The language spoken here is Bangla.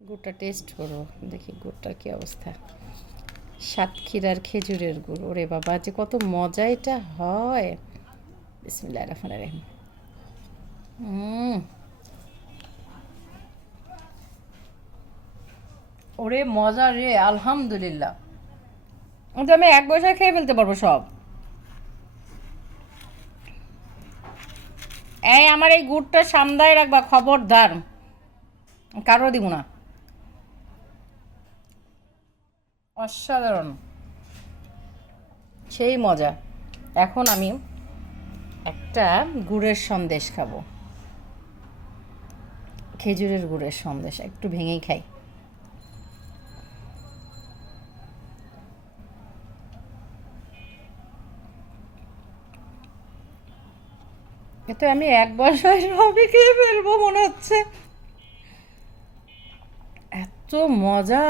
গুড়টা টেস্ট করবো, দেখি গুড়টার কী অবস্থা। সাতক্ষীরার খেজুরের গুড়, ওরে বাবা যে কত মজা এটা হয়। বিসমিল্লাহির রহমানির রহিম। ওরে মজা রে, আলহামদুলিল্লাহ। তো আমি এক বছর খেয়ে ফেলতে পারবো সব। এই আমার এই গুড়টা সামদায় রাখবা, খবরদার কারো দিব না। অসাধারণ, সেই মজা। এখন আমি একটা গুড়ের সন্দেশ খাবো, খেজুরের গুড়ের সন্দেশ একটু ভেঙেই খাই। এতে আমি এক বছর সবই খেয়ে ফেলবো মনে হচ্ছে, এত মজা।